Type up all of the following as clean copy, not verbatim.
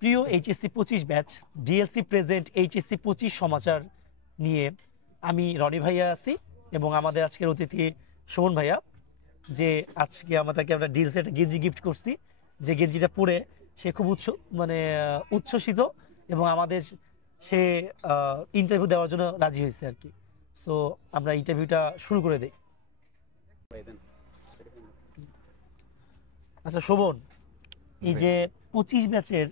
প্রিয় HSC 25 batch, DLC present HSC 25 সমাচার নিয়ে আমি রনি ভাইয়া আছি এবং আমাদের আজকের অতিথি শোভন ভাইয়া। যে আজকে আমাদেরকে আমরা ডিএলসি একটা গেঞ্জি গিফট করছি, যে গেঞ্জিটা পরে সে খুব উচ্ছ্বসিত এবং আমাদের সে ইন্টারভিউ দেওয়ার জন্য রাজি হয়েছে আর কি। সো আমরা ইন্টারভিউটা শুরু করে দিই। আচ্ছা শোভন, এই যে 25 ব্যাচের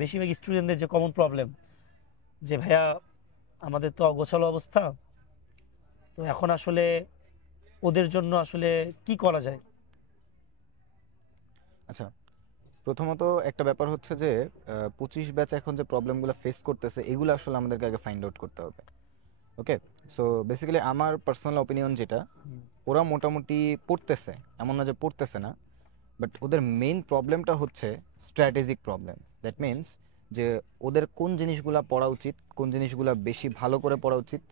বেশিরভাগ স্টুডেন্টদের যে কমন প্রবলেম, যে ভাইয়া আমাদের তো অগোছালো অবস্থা, তো এখন আসলে ওদের জন্য আসলে কি করা যায়? আচ্ছা, প্রথমত একটা ব্যাপার হচ্ছে যে 25 ব্যাচ এখন যে প্রবলেমগুলো ফেস করতেছে এগুলো আসলে আমাদেরকে আগে ফাইন্ড আউট করতে হবে। ওকে, সো বেসিক্যালি আমার পার্সোনাল অপিনিয়ন যেটা, ওরা মোটামুটি পড়তেছে, এমন না যে পড়তেছে না, বাট ওদের মেইন প্রবলেমটা হচ্ছে স্ট্র্যাটেজিক প্রবলেম। দ্যাট মিনস যে ওদের কোন জিনিসগুলো পড়া উচিত, কোন জিনিসগুলো বেশি ভালো করে পড়া উচিত,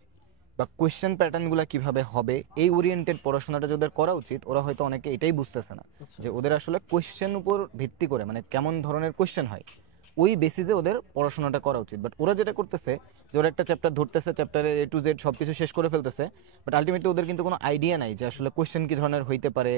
বা কোয়েশ্চেন প্যাটার্নগুলো কিভাবে হবে, এই ওরিয়েন্টেড পড়াশোনাটা যে ওদের করা উচিত, ওরা হয়তো অনেকে এটাই বুঝতেছে না যে ওদের আসলে কোয়েশ্চেন উপর ভিত্তি করে, মানে কেমন ধরনের কোয়েশ্চেন হয় ওই বেসিসে ওদের পড়াশোনাটা করা উচিত। বাট ওরা যেটা করতেছে যে ওরা একটা চ্যাপ্টার ধরতেছে, চ্যাপ্টারে A to Z সব কিছু শেষ করে ফেলতেছে, বাট আলটিমেটলি ওদের কিন্তু কোনো আইডিয়া নাই যে আসলে কোয়েশ্চেন কী ধরনের হইতে পারে,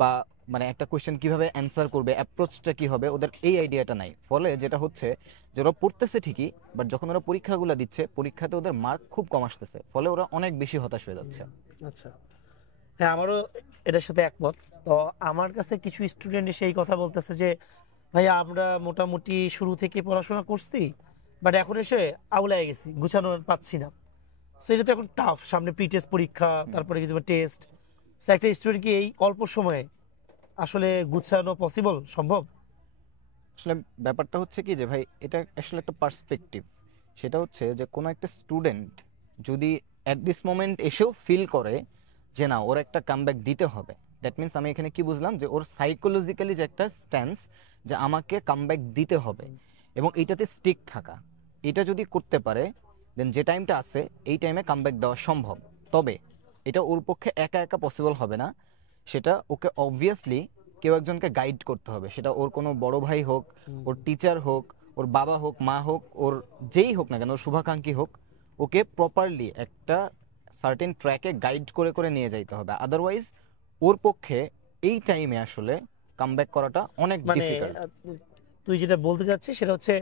বা মানে একটা কোয়েশ্চেন কীভাবে অ্যান্সার করবে, অ্যাপ্রোচটা কী হবে, ওদের এই আইডিয়াটা নাই। ফলে যেটা হচ্ছে যে ওরা পড়তেছে ঠিকই, বাট যখন ওরা পরীক্ষাগুলো দিচ্ছে, পরীক্ষাতে ওদের মার্ক খুব কম আসতেছে, ফলে ওরা অনেক বেশি হতাশ হয়ে যাচ্ছে। আচ্ছা, হ্যাঁ আমারও এটার সাথে একমত। তো আমার কাছে কিছু স্টুডেন্ট এসে এই কথা বলতেছে যে ভাইয়া আমরা মোটামুটি শুরু থেকে পড়াশোনা করছি, বাট এখন এসে আউলায় গেছি, গুছানো পাচ্ছি না। সো এটা তো এখন টাফ, সামনে প্রি টেস্ট পরীক্ষা, তারপরে কিছু টেস্ট। সো একটা স্টুডেন্ট কি এই অল্প সময়ে আসলে গুছানো পসিবল, সম্ভব? আসলে ব্যাপারটা হচ্ছে কি যে ভাই, এটা আসলে একটা পার্সপেক্টিভ। সেটা হচ্ছে যে কোনো একটা স্টুডেন্ট যদি অ্যাট দিস মোমেন্ট এসেও ফিল করে যে না ওর একটা কামব্যাক দিতে হবে, দ্যাট মিনস আমি এখানে কি বুঝলাম যে ওর সাইকোলজিক্যালি যে একটা স্ট্যান্স যে আমাকে কামব্যাক দিতে হবে এবং এইটাতে স্টিক থাকা, এটা যদি করতে পারে, দেন যে টাইমটা আছে এই টাইমে কামব্যাক দেওয়া সম্ভব। তবে এটা ওর পক্ষে একা একা পসিবল হবে না, সেটা ওকে অবভিয়াসলি কেউ একজনকে গাইড করতে হবে। সেটা ওর কোনো বড় ভাই হোক, ওর টিচার হোক, ওর বাবা হোক, মা হোক, ওর যেই হোক না কেন, ওর শুভাকাঙ্ক্ষী হোক, ওকে প্রপারলি একটা সার্টেন ট্র্যাকে গাইড করে করে নিয়ে যাইতে হবে। আদারওয়াইজ ওর পক্ষে এই টাইমে আসলে কামব্যাক করাটা অনেক ডিফিকাল্ট। তুই যেটা বলতে চাচ্ছিস সেটা হচ্ছে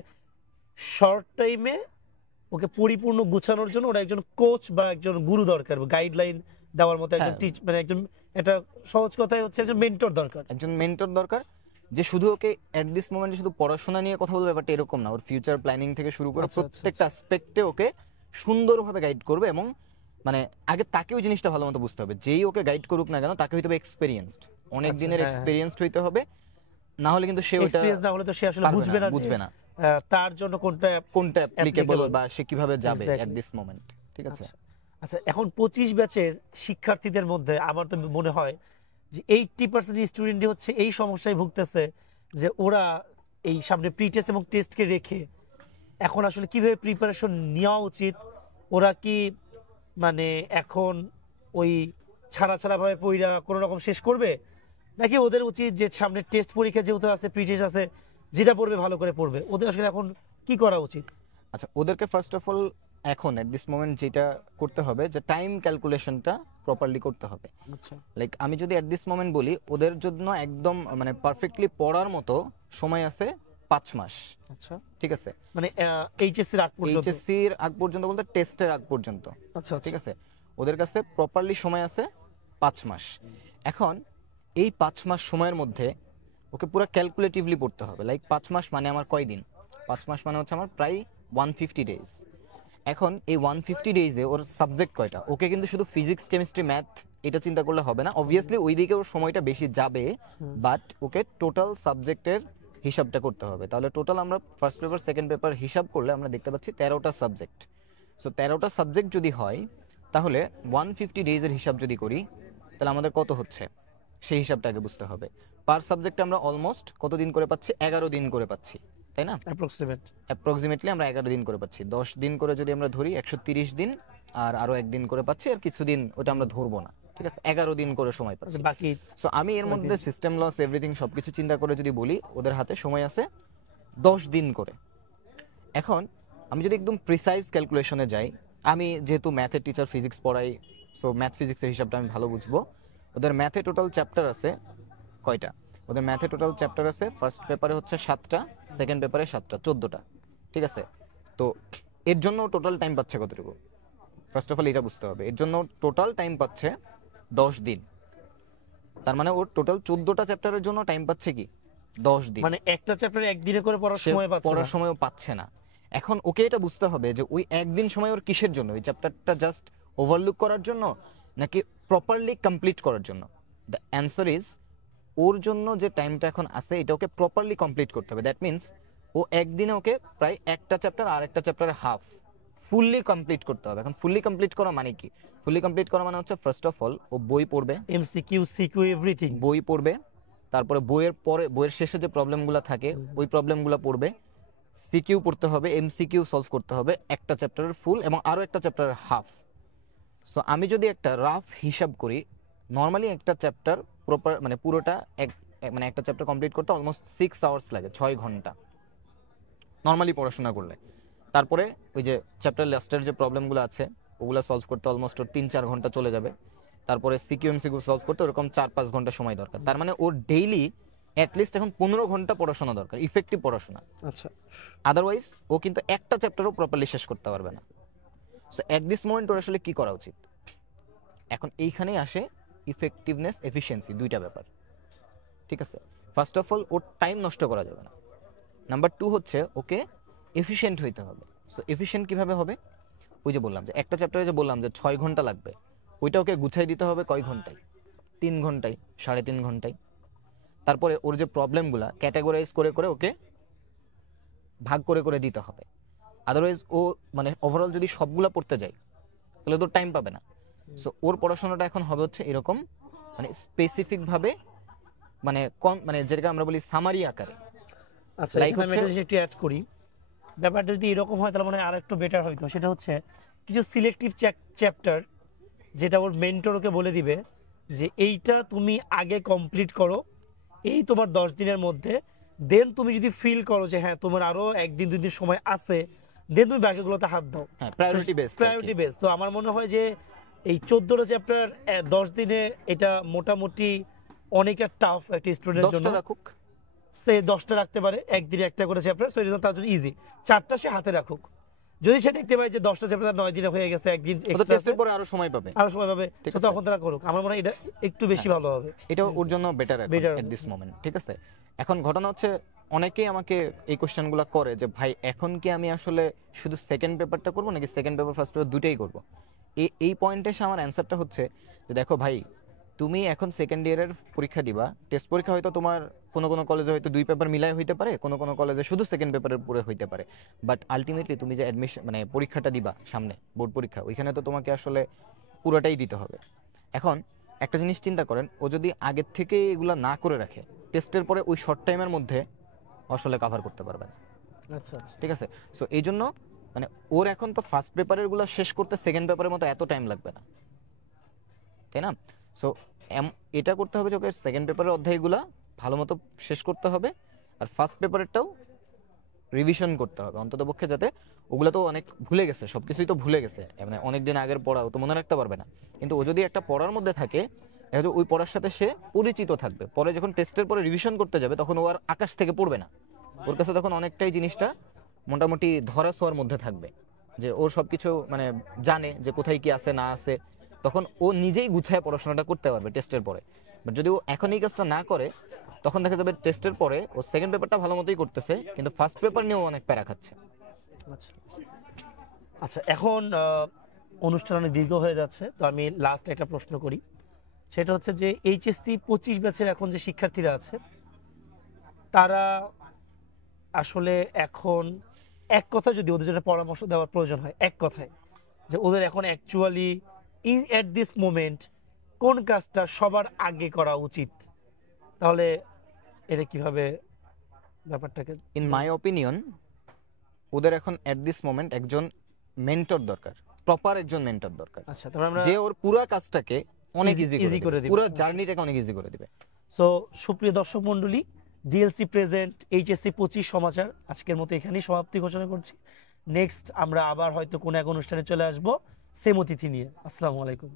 শর্ট টাইমে ওকে পরিপূর্ণ গুছানোর জন্য ওরা একজন কোচ বা একজন গুরু দরকার, গাইডলাইন দেওয়ার মতো একজন মানে একজন, এটা সহজ কথায় হচ্ছে একজন মেন্টর দরকার। একজন মেন্টর দরকার যে শুধু ওকে এট দিস মোমেন্টে শুধু পড়াশোনা নিয়ে কথা বলবে, ব্যাপারটা এরকম না। ওর ফিউচার প্ল্যানিং থেকে শুরু করে প্রত্যেকটা অ্যাসপেক্টে ওকে সুন্দরভাবে গাইড করবে। এবং মানে আগে তাকে ওই জিনিসটা ভালো মতো বুঝতে হবে, যেই ওকে গাইড করুক না কেন তাকে হয়তো এক্সপেরিয়েন্সড, অনেক দিনের এক্সপেরিয়েন্সড হইতে হবে, না হলে কিন্তু সে এক্সপেরিয়েন্স না হলে তো সে আসলে বুঝবে না তার জন্য কোনটা অ্যাপ্লিকেবল বা সে কিভাবে যাবে এট দিস মোমেন্ট। ঠিক আছে। আচ্ছা, এখন 25 ব্যাচের শিক্ষার্থীদের মধ্যে আমার তো মনে হয় যে 80% স্টুডেন্টই হচ্ছে এই সমস্যায় ভুগতেছে যে ওরা এই সামনে প্রি টেস্ট এবং টেস্টকে রেখে এখন আসলে কিভাবে প্রিপারেশন নেওয়া উচিত। ওরা কি মানে এখন ওই ছাড়া ছাড়া ভাবে পড়া কোনো রকম শেষ করবে, নাকি ওদের উচিত যে সামনে টেস্ট পরীক্ষা যেহেতু আছে, প্রি টেস্ট আছে, যেটা পড়বে ভালো করে পড়বে? ওদের আসলে এখন কি করা উচিত? আচ্ছা, ওদেরকে ফার্স্ট অফ অল এখন এট দিস মোমেন্ট যেটা করতে হবে যে টাইম ক্যালকুলেশনটা প্রপারলি করতে হবে। আচ্ছা, লাইক আমি যদি এট দিস মোমেন্ট বলি, ওদের জন্য একদম মানে পারফেক্টলি পড়ার মতো সময় আছে 5 মাস। আচ্ছা, ঠিক আছে, মানে এইচএসসির আগ পর্যন্ত? এইচএসসির আগ পর্যন্ত বলতে টেস্টের আগ পর্যন্ত। আচ্ছা, ঠিক আছে, ওদের কাছে প্রপারলি সময় আছে 5 মাস। এখন এই 5 মাস সময়ের মধ্যে ওকে পুরো ক্যালকুলেটিভলি পড়তে হবে। লাইক 5 মাস মানে আমার কয় দিন? 5 মাস মানে হচ্ছে আমার প্রায় 150 ডেজ। এখন এই 150 ডেজে ওর সাবজেক্ট কয়টা? ওকে কিন্তু শুধু ফিজিক্স, কেমিস্ট্রি, ম্যাথ এটা চিন্তা করলে হবে না। অবভিয়াসলি ওই দিকে ওর সময়টা বেশি যাবে, বাট ওকে টোটাল সাবজেক্টের হিসাবটা করতে হবে। তাহলে টোটাল আমরা ফার্স্ট পেপার, সেকেন্ড পেপার হিসাব করলে আমরা দেখতে পাচ্ছি 13টা সাবজেক্ট। সো 13টা সাবজেক্ট যদি হয়, তাহলে 150 ডেজের হিসাব যদি করি, তাহলে আমাদের কত হচ্ছে সেই হিসাবটা আগে বুঝতে হবে। পার সাবজেক্টে আমরা অলমোস্ট কত দিন করে পাচ্ছি? 11 দিন করে পাচ্ছি, তাই না? অ্যাপ্রক্সিমেটলি আমরা 11 দিন করে পাচ্ছি। 10 দিন করে যদি আমরা ধরি 130 দিন, আর আরো একদিন করে পাচ্ছি, আর কিছুদিন ওটা আমরা ধরবো না। ঠিক আছে, 11 দিন করে সময় পাচ্ছি বাকি। সো আমি এর মধ্যে সিস্টেম লস এভরিথিং সবকিছু চিন্তা করে যদি বলি, ওদের হাতে সময় আছে 10 দিন করে। এখন আমি যদি একদম প্রিসাইজ ক্যালকুলেশনে যাই, আমি যেহেতু ম্যাথের টিচার, ফিজিক্স পড়াই, সো ম্যাথ ফিজিক্সের হিসাবটা আমি ভালো বুঝবো। ওদের ম্যাথে টোটাল চ্যাপ্টার আছে কয়টা? ওদের ম্যাথে টোটাল চ্যাপ্টার আছে ফার্স্ট পেপারে হচ্ছে 7টা, সেকেন্ড পেপারে 7টা, 14টা। ঠিক আছে, তো এর জন্য টোটাল টাইম পাচ্ছে কতটুকু? ফার্স্ট অফ অল এটা বুঝতে হবে, এর জন্য টোটাল টাইম পাচ্ছে 10 দিন। তার মানে ওর টোটাল 14টা চ্যাপ্টারের জন্য টাইম পাচ্ছে কি 10 দিন। মানে একটা চ্যাপ্টারে একদিনে করে পড়ার সময় পাচ্ছে না, পড়ার সময়ও পাচ্ছে না। এখন ওকে এটা বুঝতে হবে যে ওই একদিন সময় ওর কিসের জন্য, ওই চ্যাপ্টারটা জাস্ট ওভারলুক করার জন্য নাকি প্রপারলি কমপ্লিট করার জন্য। দ্য অ্যান্সার ইজ ওর জন্য যে টাইমটা এখন আছে এটা ওকে প্রপারলি কমপ্লিট করতে হবে। দ্যাট মিনস ও একদিনে ওকে প্রায় একটা চ্যাপ্টার আর একটা চ্যাপ্টারের হাফ ফুললি কমপ্লিট করতে হবে। এখন ফুললি কমপ্লিট করা মানে কি? ফুললি কমপ্লিট করা মানে হচ্ছে ফার্স্ট অফ অল ও বই পড়বে, এমসিকিউ সিকিউ এভরিথিং। বই পড়বে, তারপরে বইয়ের পরে বইয়ের শেষে যে প্রবলেমগুলো থাকে ওই প্রবলেমগুলো পড়বে, সিকিউ পড়তে হবে, এমসিকিউ সলভ করতে হবে একটা চ্যাপ্টারের ফুল এবং আরো একটা চ্যাপ্টারের হাফ। সো আমি যদি একটা রাফ হিসাব করি, নর্মালি একটা চ্যাপ্টার প্রপার মানে পুরোটা মানে একটা চ্যাপ্টার কমপ্লিট করতে অলমোস্ট 6 আওয়ার্স লাগে, 6 ঘন্টা নর্মালি পড়াশোনা করলে। তারপরে ওই যে চ্যাপ্টার লাস্টের যে প্রবলেমগুলো আছে ওগুলো সলভ করতে অলমোস্ট 3-4 ঘন্টা চলে যাবে। তারপরে সিকিউ এমসিকিউ সলভ করতে ওরকম 4-5 ঘন্টা সময় দরকার। তার মানে ওর ডেইলি অ্যাটলিস্ট এখন 15 ঘন্টা পড়াশোনা দরকার, ইফেক্টিভ পড়াশোনা। আচ্ছা, আদারওয়াইজ ও কিন্তু একটা চ্যাপ্টারও প্রপারলি শেষ করতে পারবে না। সো এট দিস মোমেন্ট ওর আসলে কি করা উচিত? এখন এইখানেই আসে ইফেক্টিভনেস, এফিসিয়েন্সি, দুইটা ব্যাপার। ঠিক আছে, first of all or time নষ্ট করা যাবে না। নাম্বার 2 হচ্ছে ওকে এফিশিয়েন্ট হইতে হবে। সো এফিশিয়েন্ট কিভাবে হবে? ওই যে বললাম যে একটা চ্যাপ্টারে যে বললাম যে 6 ঘন্টা লাগবে, ওইটা ওকে গুছাই দিতে হবে কয় ঘন্টায়? 3 ঘন্টায়, 3.5 ঘন্টায়। তারপরে ওর যে প্রবলেমগুলা ক্যাটাগরাইজ করে করে ওকে ভাগ করে করে দিতে হবে। আদারওয়াইজ ও মানে ওভারঅল যদি সবগুলা পড়তে যায় তাহলে তো টাইম পাবে না। সো ওর পড়াশোনাটা এখন হবে হচ্ছে এরকম, মানে স্পেসিফিক ভাবে, মানে কম, মানে যেটাকে আমরা বলি সামারি আকারে। আচ্ছা, এখানে আমি একটা জিনিস একটু অ্যাড করি। ব্যাপারটা যদি এরকম হয় তাহলে মানে আরেকটু বেটার হইতো। সেটা হচ্ছে কিছু সিলেক্টিভ চ্যাপ্টার যেটা ওর মেন্টর ওকে বলে দিবে যে এইটা তুমি আগে কমপ্লিট করো এই তোমার 10 দিনের মধ্যে, দেন তুমি যদি ফিল করো যে হ্যাঁ তোমার আরো 1-2 দিন সময় আছে, দেন তুমি বাকিগুলোতে হাত দাও। হ্যাঁ, প্রায়োরিটি বেস। তো আমার মনে হয় যে এই 14টা চ্যাপ্টার 10 দিনে এটা মোটামুটি অনেকটা টাফ একটা স্টুডেন্টের জন্য। 10টা রাখুক, সে 10টা রাখতে পারে, একদিনে একটা করে চ্যাপ্টার, সো এটা তার জন্য ইজি। 4টা সে হাতে রাখুক। যদি সে দেখতে পায় যে 10টা চ্যাপ্টার 9 দিনে হয়ে গেছে, একদিন টেস্টের পরে আরো সময় পাবে, সে তখন তারা করুক। আমার মনে হয় এটা একটু বেশি ভালো হবে, এটা ওর জন্য বেটার এট দিস মোমেন্ট। ঠিক আছে, এখন ঘটনা হচ্ছে অনেকেই আমাকে এই কোশ্চেনগুলো করে যে ভাই এখন কি আমি আসলে শুধু সেকেন্ড পেপারটা করবো নাকি সেকেন্ড পেপার ফার্স্ট পেপার দুটাই করবো? এই পয়েন্টে এসে আমার অ্যান্সারটা হচ্ছে যে দেখো ভাই, তুমি এখন সেকেন্ড ইয়ারের পরীক্ষা দিবা, টেস্ট পরীক্ষা হয়তো তোমার কোনো কোনো কলেজে হয়তো 2 পেপার মিলাই হইতে পারে, কোনো কোনো কলেজে শুধু সেকেন্ড পেপারের পুরো হইতে পারে। বাট আলটিমেটলি তুমি যে অ্যাডমিশন মানে পরীক্ষাটা দিবা সামনে, বোর্ড পরীক্ষা, ওইখানে তো তোমাকে আসলে পুরোটাই দিতে হবে। এখন একটা জিনিস চিন্তা করেন, ও যদি আগের থেকে এগুলো না করে রাখে, টেস্টের পরে ওই শর্ট টাইমের মধ্যে আসলে কভার করতে পারবে না। আচ্ছা, ঠিক আছে, সো এই জন্য মানে ওর এখন তো ফার্স্ট পেপারের গুলো শেষ করতে সেকেন্ড পেপারের মতো এত টাইম লাগবে না, তাই না? সো এটা করতে হবে যে ওকে সেকেন্ড পেপারের অধ্যায়গুলো ভালো মতো শেষ করতে হবে, আর ফার্স্ট পেপারেরটাও রিভিশন করতে হবে অন্তত পক্ষে, যাতে ওগুলো তো অনেক ভুলে গেছে, সবকিছুই তো ভুলে গেছে, মানে অনেকদিন আগের পড়া ও তো মনে রাখতে পারবে না। কিন্তু ও যদি একটা পড়ার মধ্যে থাকে, ওই পড়ার সাথে সে পরিচিত থাকবে, পরে যখন টেস্টের পরে রিভিশন করতে যাবে তখন ও আর আকাশ থেকে পড়বে না, ওর কাছে তখন অনেকটাই জিনিসটা মোটামুটি ধরা ছোঁয়ার মধ্যে থাকবে, যে ওর সবকিছু মানে জানে যে কোথায় কি আছে না আছে, তখন ও নিজেই গুছায় পড়াশোনাটা করতে পারবে টেস্টের পরে। বাট যদি ও এখন এই কাজটা না করে, তখন দেখা যাবে টেস্টের পরে ও সেকেন্ড পেপারটা ভালো মতোই করতেছে কিন্তু ফার্স্ট পেপার নিয়েও অনেক প্যারা খাচ্ছে। আচ্ছা, এখন অনুষ্ঠান অনেক দীর্ঘ হয়ে যাচ্ছে, তো আমি লাস্ট একটা প্রশ্ন করি। সেটা হচ্ছে যে এইচএসসি 25 ব্যাচের এখন যে শিক্ষার্থীরা আছে, তারা আসলে এখন এক কথা যদি ওদের জন্য পরামর্শ দেওয়ার প্রয়োজন হয়, এক কথায়, যে ওদের এখন অ্যাকচুয়ালি এট দিস মোমেন্ট কোন কাজটা সবার আগে করা উচিত, তাহলে এটা কিভাবে ব্যাপারটাকে? ইন মাই অপিনিয়ন, ওদের এখন এট দিস মোমেন্ট একজন মেন্টর দরকার, প্রপার একজন মেন্টর দরকার। আচ্ছা, তাহলে আমরা যে ওর পুরো কাজটাকে অনেক ইজি করে দিবে, পুরো আচ্ছা, জার্নিটাকে অনেক ইজি করে দিবে। সো সুপ্রিয় দর্শক মণ্ডলী, ডিএলসি প্রেজেন্ট এইচএসসি 25 সমাচার আজকের মতো এখানেই সমাপ্তি ঘোষণা করছি। নেক্সট আমরা আবার হয়তো কোনো এক অনুষ্ঠানে চলে আসবো সেম অতিথি নিয়ে। আসসালামু আলাইকুম।